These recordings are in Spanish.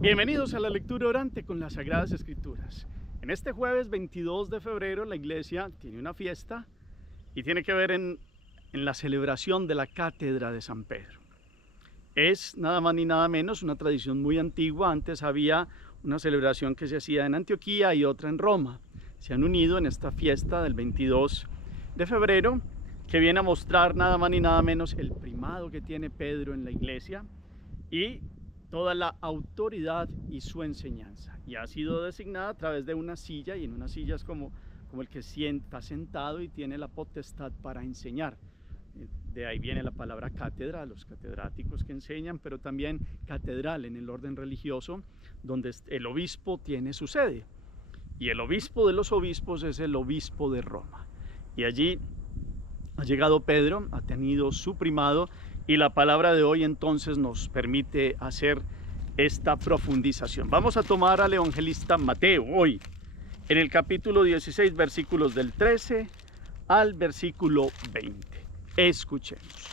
Bienvenidos a la lectura orante con las Sagradas Escrituras. En este jueves 22 de febrero la iglesia tiene una fiesta y tiene que ver en la celebración de la Cátedra de San Pedro. Es nada más ni nada menos una tradición muy antigua. Antes había una celebración que se hacía en Antioquía y otra en Roma. Se han unido en esta fiesta del 22 de febrero que viene a mostrar nada más ni nada menos el primado que tiene Pedro en la iglesia y toda la autoridad y su enseñanza. Y ha sido designada a través de una silla, y en una silla es como el que está sentado y tiene la potestad para enseñar. De ahí viene la palabra cátedra, los catedráticos que enseñan, pero también catedral en el orden religioso, donde el obispo tiene su sede. Y el obispo de los obispos es el obispo de Roma. Y allí ha llegado Pedro, ha tenido su primado, y la palabra de hoy entonces nos permite hacer esta profundización. Vamos a tomar al evangelista Mateo hoy, en el capítulo 16, versículos del 13 al versículo 20. Escuchemos.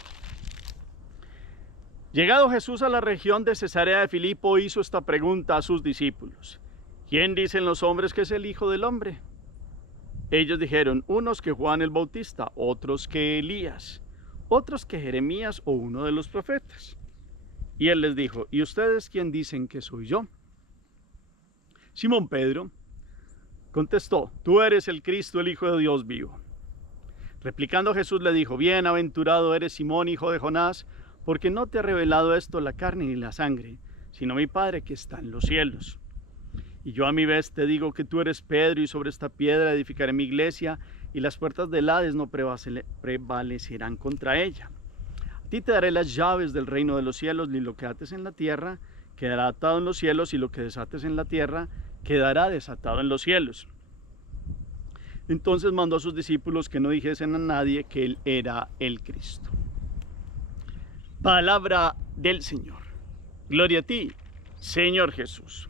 Llegado Jesús a la región de Cesarea de Filipo, hizo esta pregunta a sus discípulos: ¿quién dicen los hombres que es el Hijo del Hombre? Ellos dijeron, unos que Juan el Bautista, otros que Elías, otros que Jeremías o uno de los profetas. Y él les dijo, ¿y ustedes quién dicen que soy yo? Simón Pedro contestó, tú eres el Cristo, el Hijo de Dios vivo. Replicando Jesús le dijo, bienaventurado eres Simón, hijo de Jonás, porque no te ha revelado esto la carne ni la sangre, sino mi Padre que está en los cielos. Y yo a mi vez te digo que tú eres Pedro, y sobre esta piedra edificaré mi iglesia, y las puertas del Hades no prevalecerán contra ella. A ti te daré las llaves del reino de los cielos, y lo que ates en la tierra quedará atado en los cielos, y lo que desates en la tierra quedará desatado en los cielos. Entonces mandó a sus discípulos que no dijesen a nadie que él era el Cristo. Palabra del Señor. Gloria a ti, Señor Jesús.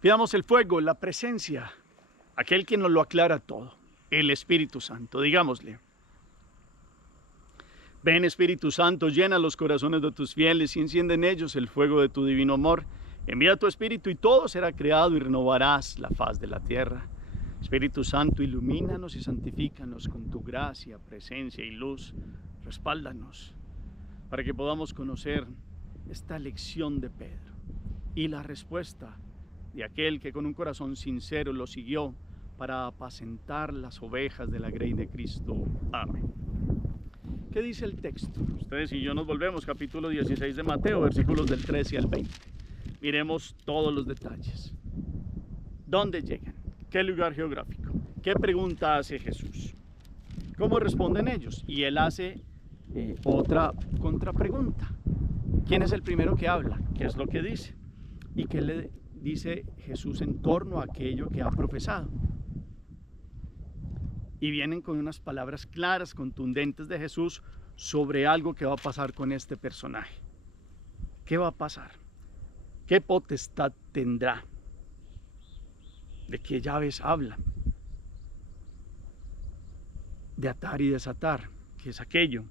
Pidamos el fuego, la presencia, aquel que nos lo aclara todo, el Espíritu Santo. Digámosle, ven Espíritu Santo, llena los corazones de tus fieles y enciende en ellos el fuego de tu divino amor. Envía tu Espíritu y todo será creado y renovarás la faz de la tierra. Espíritu Santo, ilumínanos y santifícanos con tu gracia, presencia y luz. Respáldanos para que podamos conocer esta lección de Pedro y la respuesta de aquel que con un corazón sincero lo siguió para apacentar las ovejas de la grey de Cristo. Amén. ¿Qué dice el texto? Ustedes y yo nos volvemos, capítulo 16 de Mateo, versículos del 13 al 20. Miremos todos los detalles. ¿Dónde llegan? ¿Qué lugar geográfico? ¿Qué pregunta hace Jesús? ¿Cómo responden ellos? Y él hace otra contrapregunta. ¿Quién es el primero que habla? ¿Qué es lo que dice? ¿Y qué le dice Jesús en torno a aquello que ha profesado? Y vienen con unas palabras claras, contundentes de Jesús sobre algo que va a pasar con este personaje. ¿Qué va a pasar? ¿Qué potestad tendrá? ¿De qué llaves habla? De atar y desatar, ¿qué es aquello?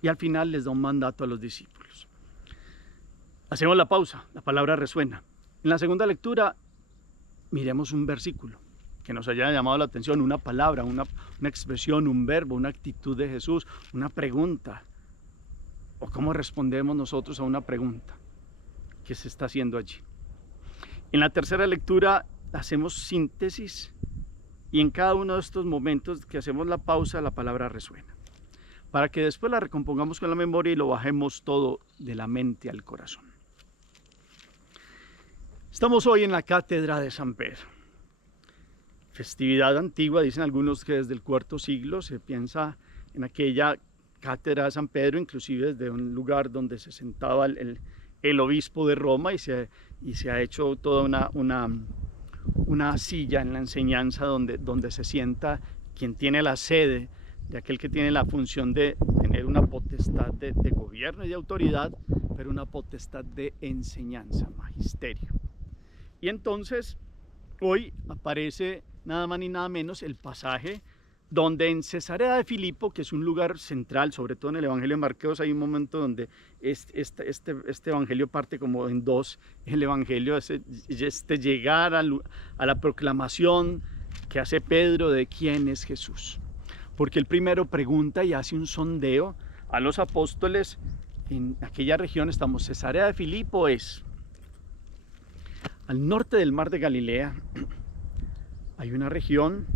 Y al final les da un mandato a los discípulos. Hacemos la pausa, la palabra resuena. En la segunda lectura, miremos un versículo que nos haya llamado la atención, una palabra, una expresión, un verbo, una actitud de Jesús, una pregunta. O cómo respondemos nosotros a una pregunta que se está haciendo allí. En la tercera lectura hacemos síntesis y en cada uno de estos momentos que hacemos la pausa, la palabra resuena. Para que después la recompongamos con la memoria y lo bajemos todo de la mente al corazón. Estamos hoy en la Cátedra de San Pedro. Festividad antigua, dicen algunos que desde el IV siglo se piensa en aquella Cátedra de San Pedro, inclusive desde un lugar donde se sentaba el obispo de Roma y se ha hecho toda una silla en la enseñanza donde se sienta quien tiene la sede de aquel que tiene la función de tener una potestad de gobierno y de autoridad, pero una potestad de enseñanza, magisterio. Y entonces hoy aparece nada más ni nada menos el pasaje donde en Cesarea de Filipo, que es un lugar central, sobre todo en el Evangelio de Marcos, hay un momento donde este Evangelio parte como en dos, el Evangelio es llegar a la proclamación que hace Pedro de quién es Jesús. Porque él primero pregunta y hace un sondeo a los apóstoles en aquella región. Estamos, Cesarea de Filipo es al norte del mar de Galilea. Hay una región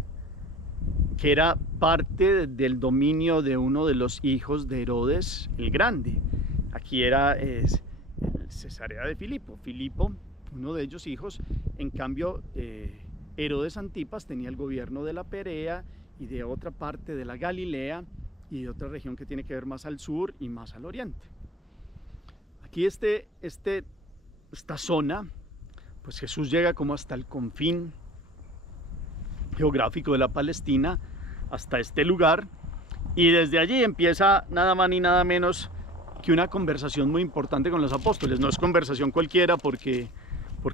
que era parte del dominio de uno de los hijos de Herodes el Grande. Aquí era Cesarea de Filipo. Filipo, uno de ellos hijos. En cambio, Herodes Antipas tenía el gobierno de la Perea y de otra parte de la Galilea y de otra región que tiene que ver más al sur y más al oriente. Aquí esta zona, pues Jesús llega como hasta el confín geográfico de la Palestina, hasta este lugar, y desde allí empieza nada más ni nada menos que una conversación muy importante con los apóstoles. No es conversación cualquiera porque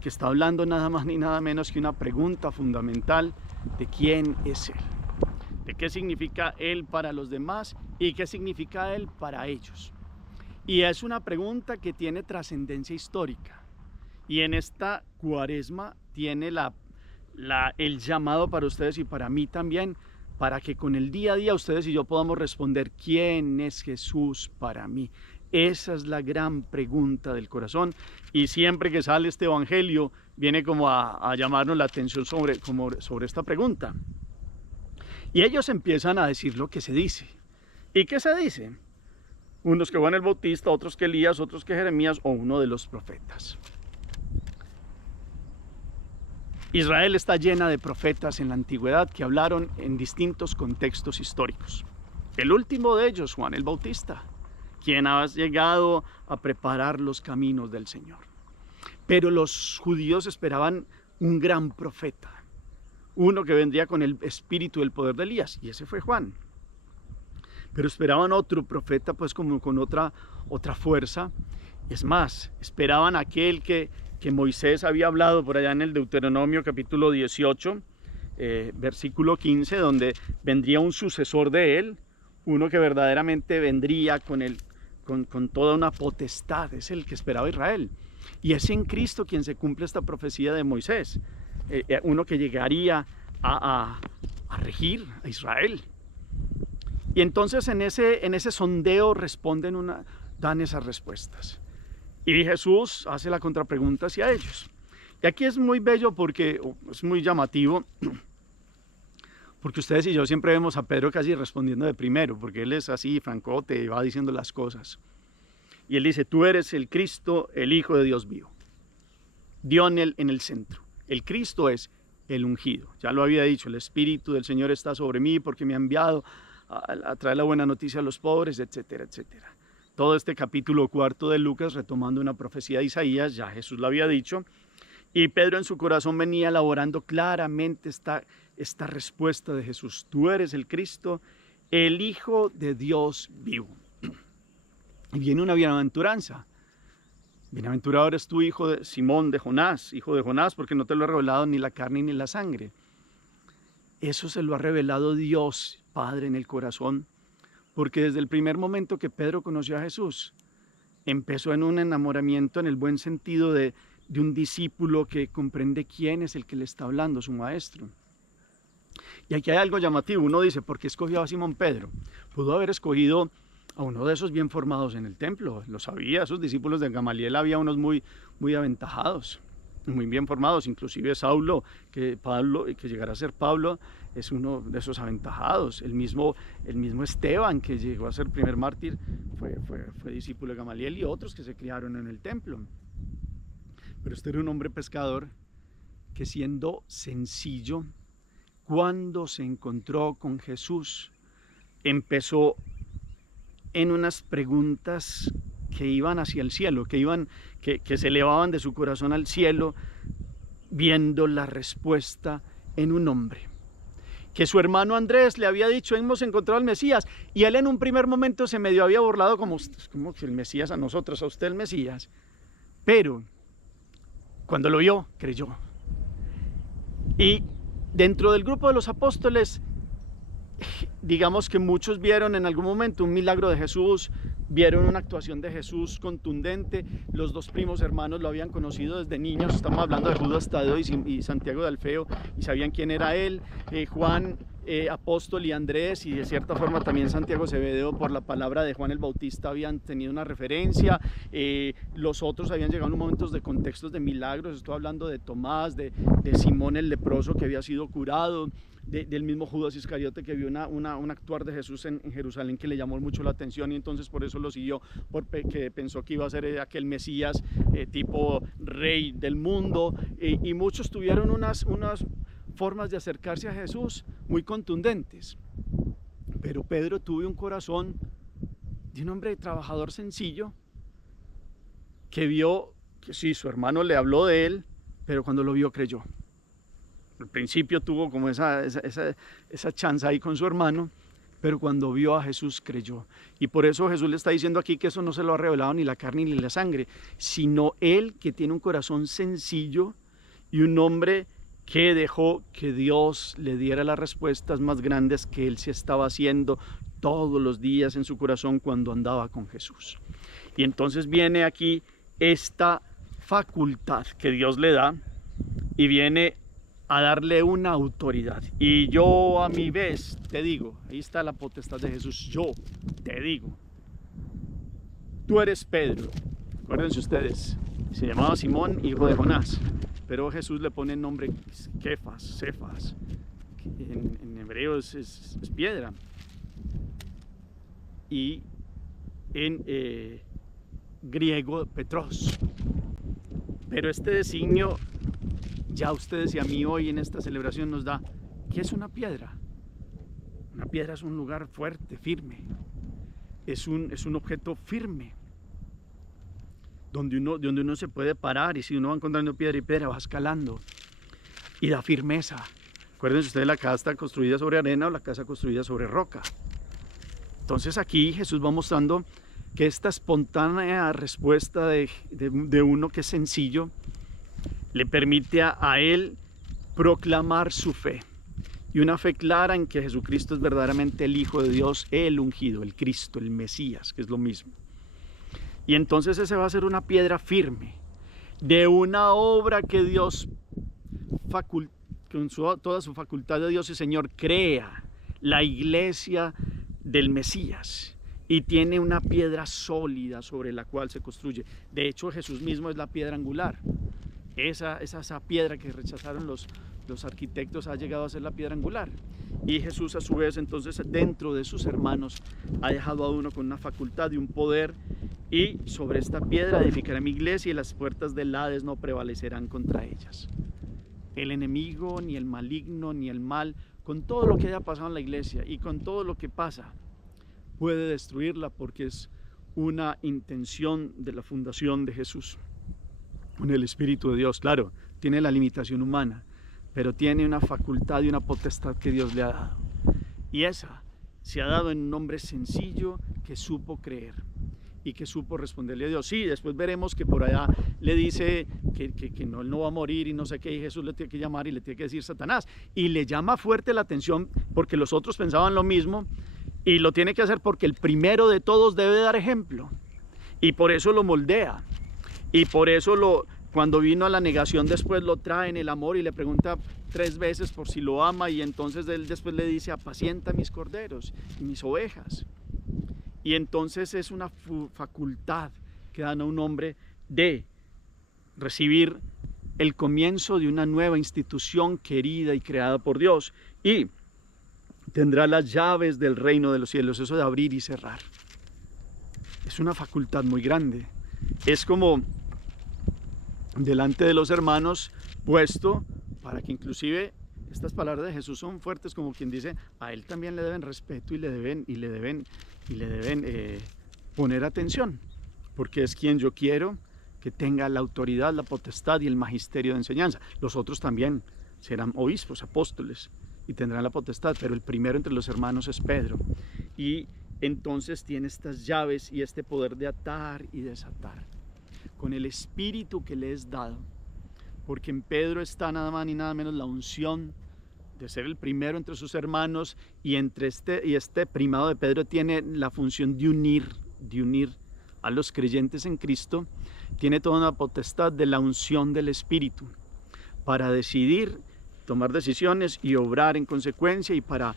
está hablando nada más ni nada menos que una pregunta fundamental de quién es Él, de qué significa Él para los demás y qué significa Él para ellos. Y es una pregunta que tiene trascendencia histórica, y en esta cuaresma tiene el llamado para ustedes y para mí también, para que con el día a día ustedes y yo podamos responder ¿quién es Jesús para mí? Esa es la gran pregunta del corazón, y siempre que sale este evangelio viene como a llamarnos la atención sobre esta pregunta. Y ellos empiezan a decir lo que se dice. ¿Y qué se dice? Unos que Juan el Bautista, otros que Elías, otros que Jeremías o uno de los profetas. Israel está llena de profetas en la antigüedad que hablaron en distintos contextos históricos. El último de ellos, Juan el Bautista, quien ha llegado a preparar los caminos del Señor. Pero los judíos esperaban un gran profeta, uno que vendría con el espíritu y el poder de Elías, y ese fue Juan. Pero esperaban otro profeta, pues como con otra fuerza. Es más, esperaban aquel que Moisés había hablado por allá en el Deuteronomio capítulo 18, versículo 15, donde vendría un sucesor de él, uno que verdaderamente vendría con toda una potestad. Es el que esperaba Israel. Y es en Cristo quien se cumple esta profecía de Moisés, uno que llegaría a regir a Israel. Y entonces en ese sondeo dan esas respuestas. Y Jesús hace la contrapregunta hacia ellos. Y aquí es muy bello porque es muy llamativo, porque ustedes y yo siempre vemos a Pedro casi respondiendo de primero, porque él es así, francote, y va diciendo las cosas. Y él dice, tú eres el Cristo, el Hijo de Dios vivo. Dio en el centro. El Cristo es el ungido. Ya lo había dicho, el Espíritu del Señor está sobre mí porque me ha enviado a traer la buena noticia a los pobres, etcétera, etcétera. Todo este capítulo 4 de Lucas retomando una profecía de Isaías, ya Jesús lo había dicho, y Pedro en su corazón venía elaborando claramente esta respuesta de Jesús. Tú eres el Cristo, el Hijo de Dios vivo. Y viene una bienaventuranza. Bienaventurado eres tú, hijo de Simón de Jonás, hijo de Jonás, porque no te lo ha revelado ni la carne ni la sangre. Eso se lo ha revelado Dios Padre en el corazón, porque desde el primer momento que Pedro conoció a Jesús, empezó en un enamoramiento en el buen sentido de un discípulo que comprende quién es el que le está hablando, su maestro. Y aquí hay algo llamativo. Uno dice, ¿por qué escogió a Simón Pedro? Pudo haber escogido a uno de esos bien formados en el templo. Lo sabía, esos discípulos de Gamaliel había unos muy aventajados, muy bien formados. Inclusive Saulo, que llegará a ser Pablo, es uno de esos aventajados. El mismo Esteban, que llegó a ser primer mártir, fue discípulo de Gamaliel, y otros que se criaron en el templo. Pero este era un hombre pescador que, siendo sencillo, cuando se encontró con Jesús, empezó en unas preguntas que iban hacia el cielo, que se elevaban de su corazón al cielo, viendo la respuesta en un hombre. Que su hermano Andrés le había dicho, hemos encontrado al Mesías, y él en un primer momento se medio había burlado como que el Mesías a nosotros, a usted el Mesías. Pero cuando lo vio, creyó. Y dentro del grupo de los apóstoles digamos que muchos vieron en algún momento un milagro de Jesús, vieron una actuación de Jesús contundente. Los dos primos hermanos lo habían conocido desde niños, estamos hablando de Judas Tadeo y Santiago de Alfeo, y sabían quién era él. Juan apóstol y Andrés, y de cierta forma también Santiago Zebedeo, por la palabra de Juan el Bautista habían tenido una referencia. Los otros habían llegado en momentos de contextos de milagros. Estoy hablando de Tomás, de Simón el leproso que había sido curado, del mismo Judas Iscariote que vio un actuar de Jesús en Jerusalén que le llamó mucho la atención, y entonces por eso lo siguió, porque pensó que iba a ser aquel Mesías tipo rey del mundo, y muchos tuvieron unas formas de acercarse a Jesús muy contundentes. Pero Pedro tuvo un corazón de un hombre trabajador sencillo, que vio que sí, su hermano le habló de él, pero cuando lo vio creyó. Al principio tuvo como esa chance ahí con su hermano, pero cuando vio a Jesús creyó. Y por eso Jesús le está diciendo aquí que eso no se lo ha revelado ni la carne ni la sangre, sino él, que tiene un corazón sencillo y un hombre que dejó que Dios le diera las respuestas más grandes que él se estaba haciendo todos los días en su corazón cuando andaba con Jesús. Y entonces viene aquí esta facultad que Dios le da, y viene a darle una autoridad. Y yo a mi vez te digo, ahí está la potestad de Jesús, yo te digo, tú eres Pedro. Acuérdense ustedes, se llamaba Simón, hijo de Jonás, pero Jesús le pone el nombre Cefas, que en hebreo es piedra, y en griego Petros. Pero este designio ya a ustedes y a mí hoy en esta celebración nos da, ¿qué es una piedra? Una piedra es un lugar fuerte, firme, es un objeto firme, donde uno se puede parar, y si uno va encontrando piedra y piedra va escalando y da firmeza. Acuérdense ustedes, la casa está construida sobre arena o la casa construida sobre roca. Entonces aquí Jesús va mostrando que esta espontánea respuesta de uno que es sencillo le permite a él proclamar su fe, y una fe clara en que Jesucristo es verdaderamente el Hijo de Dios, el ungido, el Cristo, el Mesías, que es lo mismo. Y entonces ese va a ser una piedra firme de una obra que Dios, con toda su facultad de Dios y Señor, crea la iglesia del Mesías, y tiene una piedra sólida sobre la cual se construye. De hecho, Jesús mismo es la piedra angular. Esa piedra que rechazaron los arquitectos ha llegado a ser la piedra angular. Y Jesús, a su vez, entonces, dentro de sus hermanos, ha dejado a uno con una facultad y un poder, y sobre esta piedra edificaré mi iglesia, y las puertas del Hades no prevalecerán contra ellas. El enemigo, ni el maligno, ni el mal, con todo lo que haya pasado en la iglesia y con todo lo que pasa, puede destruirla, porque es una intención de la fundación de Jesús. Con el Espíritu de Dios, claro, tiene la limitación humana, pero tiene una facultad y una potestad que Dios le ha dado. Y esa se ha dado en un hombre sencillo que supo creer y que supo responderle a Dios. Sí, después veremos que por allá le dice que no, él no va a morir y no sé qué, y Jesús le tiene que llamar y le tiene que decir Satanás. Y le llama fuerte la atención porque los otros pensaban lo mismo, y lo tiene que hacer porque el primero de todos debe dar ejemplo. Y por eso lo moldea. Y por eso cuando vino a la negación después lo trae en el amor y le pregunta 3 veces por si lo ama, y entonces él después le dice: apacienta mis corderos y mis ovejas. Y entonces es una facultad que dan a un hombre de recibir el comienzo de una nueva institución querida y creada por Dios, y tendrá las llaves del reino de los cielos, eso de abrir y cerrar. Es una facultad muy grande. Es como delante de los hermanos puesto, para que inclusive estas palabras de Jesús son fuertes, como quien dice, a él también le deben respeto y le deben poner atención, porque es quien yo quiero que tenga la autoridad, la potestad y el magisterio de enseñanza. Los otros también serán obispos, apóstoles, y tendrán la potestad, pero el primero entre los hermanos es Pedro. Y entonces tiene estas llaves y este poder de atar y desatar con el Espíritu que le es dado, porque en Pedro está nada más ni nada menos la unción de ser el primero entre sus hermanos, y este primado de Pedro tiene la función de unir a los creyentes en Cristo. Tiene toda una potestad de la unción del Espíritu para decidir, tomar decisiones y obrar en consecuencia, y para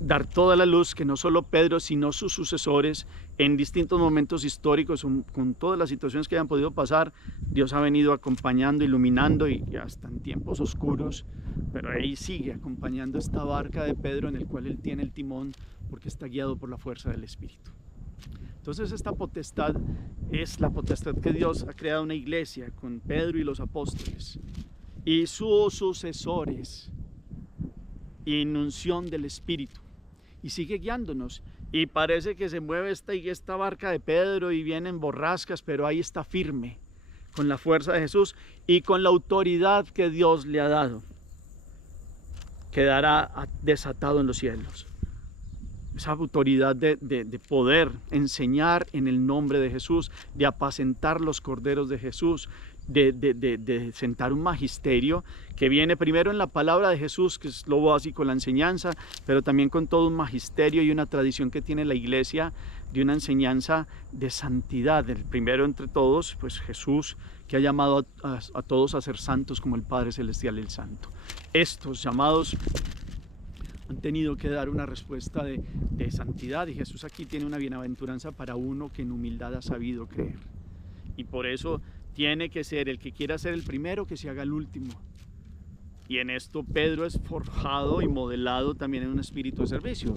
dar toda la luz que no solo Pedro, sino sus sucesores en distintos momentos históricos, con todas las situaciones que hayan podido pasar, Dios ha venido acompañando, iluminando, y hasta en tiempos oscuros, pero ahí sigue acompañando esta barca de Pedro, en el cual él tiene el timón, porque está guiado por la fuerza del Espíritu. Entonces esta potestad es la potestad que Dios ha creado, una iglesia con Pedro y los apóstoles y sus sucesores, en unción del Espíritu, y sigue guiándonos. Y parece que se mueve esta barca de Pedro y vienen borrascas, pero ahí está firme, con la fuerza de Jesús y con la autoridad que Dios le ha dado. Quedará desatado en los cielos. Esa autoridad de poder enseñar en el nombre de Jesús, de apacentar los corderos de Jesús, de sentar un magisterio que viene primero en la palabra de Jesús, que es lo básico, la enseñanza, pero también con todo un magisterio y una tradición que tiene la iglesia de una enseñanza de santidad. El primero entre todos, pues Jesús, que ha llamado a todos a ser santos como el Padre Celestial es santo. Estos llamados han tenido que dar una respuesta de santidad, y Jesús aquí tiene una bienaventuranza para uno que en humildad ha sabido creer. Y por eso tiene que ser el que quiera ser el primero, que se haga el último. Y en esto Pedro es forjado y modelado también en un espíritu de servicio,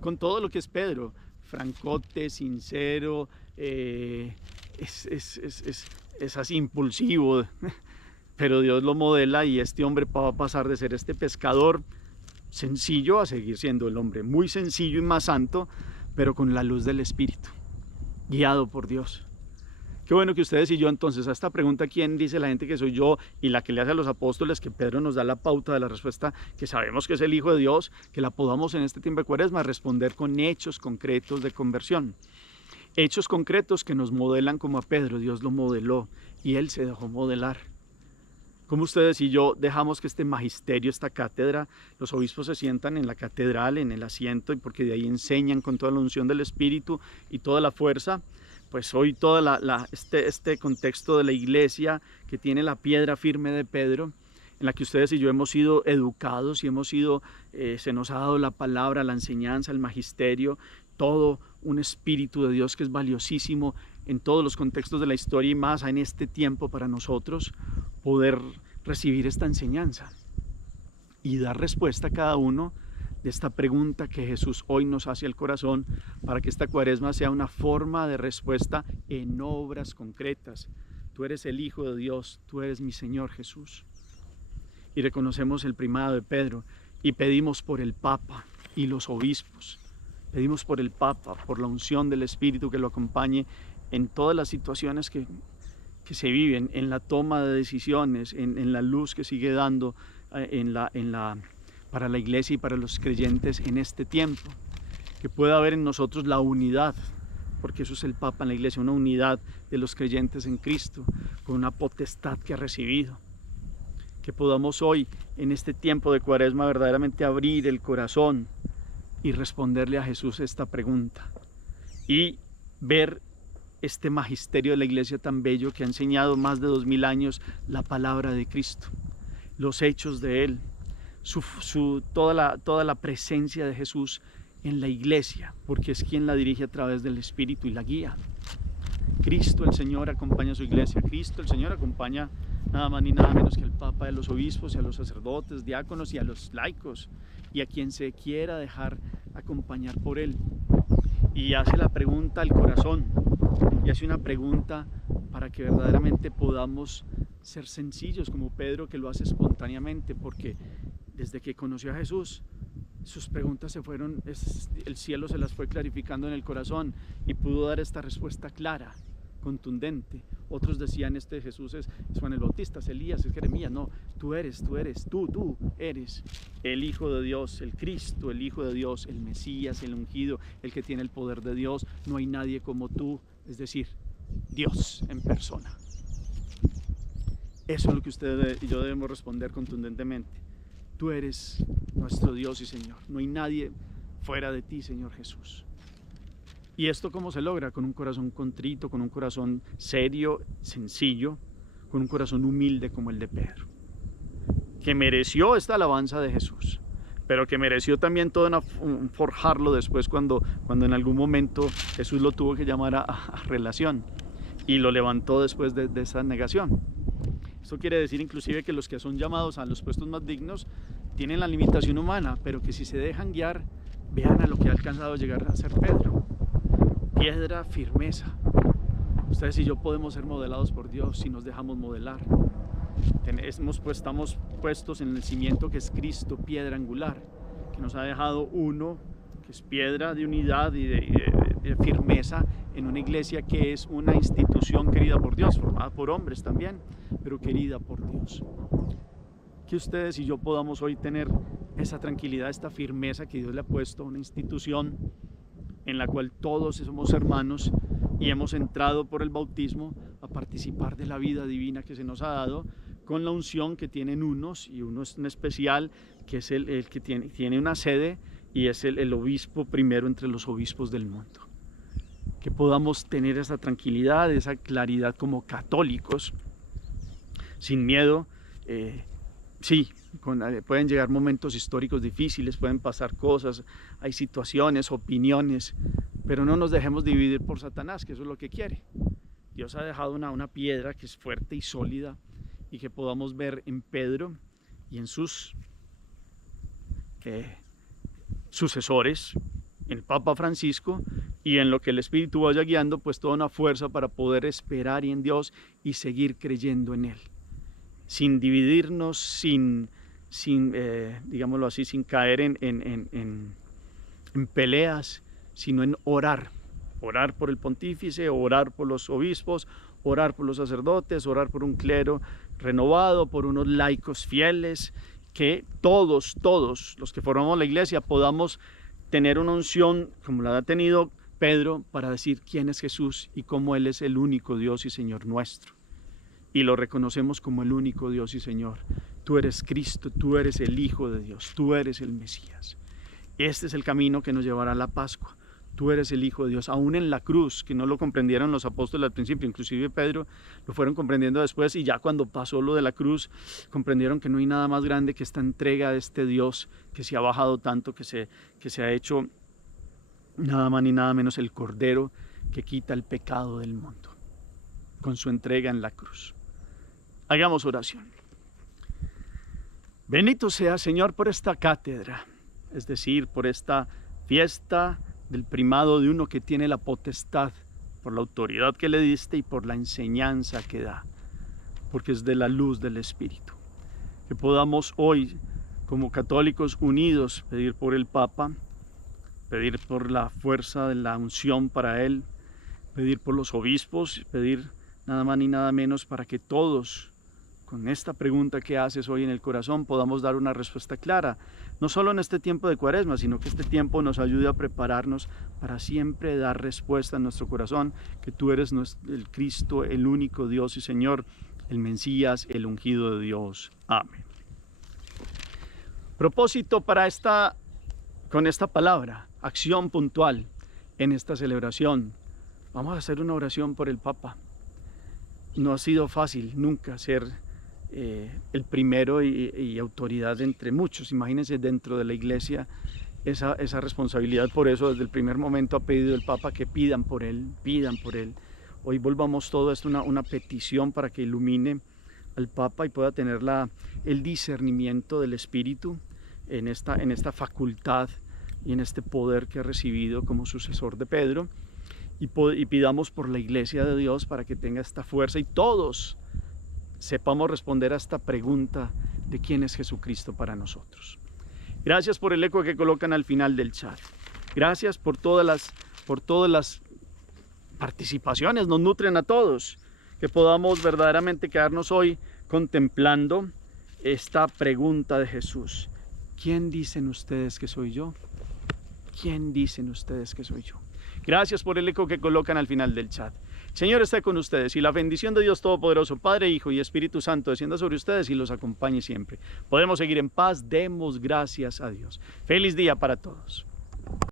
con todo lo que es Pedro: francote, sincero, es así impulsivo, pero Dios lo modela, y este hombre va a pasar de ser este pescador sencillo a seguir siendo el hombre muy sencillo y más santo, pero con la luz del Espíritu, guiado por Dios. Qué bueno que ustedes y yo, entonces, a esta pregunta, ¿quién dice la gente que soy yo?, y la que le hace a los apóstoles, que Pedro nos da la pauta de la respuesta, que sabemos que es el Hijo de Dios, que la podamos en este tiempo de Cuaresma responder con hechos concretos de conversión. Hechos concretos que nos modelan como a Pedro. Dios lo modeló y él se dejó modelar. Como ustedes y yo dejamos que este magisterio, esta cátedra, los obispos se sientan en la catedral, en el asiento, y porque de ahí enseñan con toda la unción del Espíritu y toda la fuerza, pues hoy todo este contexto de la iglesia, que tiene la piedra firme de Pedro, en la que ustedes y yo hemos sido educados y se nos ha dado la palabra, la enseñanza, el magisterio, todo un Espíritu de Dios que es valiosísimo en todos los contextos de la historia, y más en este tiempo para nosotros poder recibir esta enseñanza y dar respuesta a cada uno de esta pregunta que Jesús hoy nos hace al corazón, para que esta Cuaresma sea una forma de respuesta en obras concretas. Tú eres el Hijo de Dios, tú eres mi Señor Jesús. Y reconocemos el primado de Pedro, y pedimos por el Papa y los obispos. Pedimos por el Papa, por la unción del Espíritu que lo acompañe en todas las situaciones que se viven, en la toma de decisiones, en la luz que sigue dando para la iglesia y para los creyentes en este tiempo. Que pueda haber en nosotros la unidad, porque eso es el Papa en la iglesia, una unidad de los creyentes en Cristo, con una potestad que ha recibido. Que podamos hoy, en este tiempo de Cuaresma, verdaderamente abrir el corazón y responderle a Jesús esta pregunta, y ver este magisterio de la iglesia tan bello, que ha enseñado más de 2000 años la palabra de Cristo, los hechos de Él, toda la presencia de Jesús en la iglesia, porque es quien la dirige a través del Espíritu y la guía. Cristo el Señor acompaña a su iglesia. Cristo el Señor acompaña nada más ni nada menos que al Papa, a los obispos y a los sacerdotes, diáconos y a los laicos, y a quien se quiera dejar acompañar por Él. Y hace la pregunta al corazón, y hace una pregunta para que verdaderamente podamos ser sencillos como Pedro, que lo hace espontáneamente, porque desde que conoció a Jesús, sus preguntas el cielo se las fue clarificando en el corazón, y pudo dar esta respuesta clara, contundente. Otros decían: este Jesús es Juan el Bautista, es Elías, es Jeremías. No, tú eres el Hijo de Dios, el Cristo, el Hijo de Dios, el Mesías, el ungido, el que tiene el poder de Dios. No hay nadie como tú, es decir, Dios en persona. Eso es lo que ustedes y yo debemos responder contundentemente. tú eres nuestro Dios y Señor. No hay nadie fuera de ti, Señor Jesús. ¿Y esto cómo se logra? Con un corazón contrito, con un corazón serio, sencillo, con un corazón humilde como el de Pedro, que mereció esta alabanza de Jesús, pero que mereció también todo forjarlo después cuando en algún momento Jesús lo tuvo que llamar a relación y lo levantó después de esa negación. Esto quiere decir inclusive que los que son llamados a los puestos más dignos tienen la limitación humana, pero que si se dejan guiar, vean a lo que ha alcanzado a llegar a ser Pedro. Piedra, firmeza. Ustedes y yo podemos ser modelados por Dios si nos dejamos modelar. Estamos puestos en el cimiento que es Cristo, piedra angular, que nos ha dejado uno, que es piedra de unidad y de firmeza en una iglesia que es una institución querida por Dios, formada por hombres también, pero querida por Dios. Que ustedes y yo podamos hoy tener esa tranquilidad, esta firmeza que Dios le ha puesto a una institución en la cual todos somos hermanos y hemos entrado por el bautismo a participar de la vida divina que se nos ha dado, con la unción que tienen unos, y uno es en especial, que es el que tiene una sede, y es el obispo primero entre los obispos del mundo. Que podamos tener esa tranquilidad, esa claridad como católicos, sin miedo. Sí, pueden llegar momentos históricos difíciles, pueden pasar cosas, hay situaciones, opiniones, pero no nos dejemos dividir por Satanás, que eso es lo que quiere. Dios ha dejado una piedra que es fuerte y sólida, y que podamos ver en Pedro y en sus sucesores, en el Papa Francisco, y en lo que el Espíritu vaya guiando, pues toda una fuerza para poder esperar en Dios y seguir creyendo en Él, sin dividirnos, sin digámoslo así, sin caer en peleas, sino en orar por el pontífice, orar por los obispos, orar por los sacerdotes, orar por un clero renovado, por unos laicos fieles, que todos los que formamos la iglesia podamos tener una unción como la ha tenido Pedro para decir quién es Jesús y cómo Él es el único Dios y Señor nuestro. Y lo reconocemos como el único Dios y Señor. Tú eres Cristo, tú eres el Hijo de Dios, tú eres el Mesías. Este es el camino que nos llevará a la Pascua. Tú eres el Hijo de Dios, aún en la cruz, que no lo comprendieron los apóstoles al principio, inclusive Pedro lo fueron comprendiendo después, y ya cuando pasó lo de la cruz, comprendieron que no hay nada más grande que esta entrega de este Dios que se ha bajado tanto, que se ha hecho nada más ni nada menos el Cordero que quita el pecado del mundo, con su entrega en la cruz. Hagamos oración. Bendito sea, Señor, por esta cátedra, es decir, por esta fiesta del primado de uno que tiene la potestad, por la autoridad que le diste y por la enseñanza que da, porque es de la luz del Espíritu. Que podamos hoy, como católicos unidos, pedir por el Papa, pedir por la fuerza de la unción para él, pedir por los obispos, pedir nada más ni nada menos para que todos, con esta pregunta que haces hoy en el corazón, podamos dar una respuesta clara, no solo en este tiempo de Cuaresma, sino que este tiempo nos ayude a prepararnos para siempre dar respuesta en nuestro corazón, que tú eres el Cristo, el único Dios y Señor, el Mesías, el ungido de Dios. Amén. Propósito con esta palabra, acción puntual en esta celebración. Vamos a hacer una oración por el Papa. No ha sido fácil nunca ser el primero y autoridad entre muchos. Imagínense dentro de la iglesia esa responsabilidad. Por eso desde el primer momento ha pedido el Papa que pidan por él. Hoy volvamos todo esto una petición para que ilumine al Papa y pueda tener el discernimiento del Espíritu en esta facultad y en este poder que ha recibido como sucesor de Pedro, y pidamos por la iglesia de Dios para que tenga esta fuerza y todos sepamos responder a esta pregunta de quién es Jesucristo para nosotros. Gracias por el eco que colocan al final del chat. Gracias por todas las participaciones, nos nutren a todos, que podamos verdaderamente quedarnos hoy contemplando esta pregunta de Jesús. ¿Quién dicen ustedes que soy yo? ¿quién dicen ustedes que soy yo? Gracias por el eco que colocan al final del chat. Señor esté con ustedes y la bendición de Dios Todopoderoso, Padre, Hijo y Espíritu Santo descienda sobre ustedes y los acompañe siempre. Podemos seguir en paz, demos gracias a Dios. Feliz día para todos.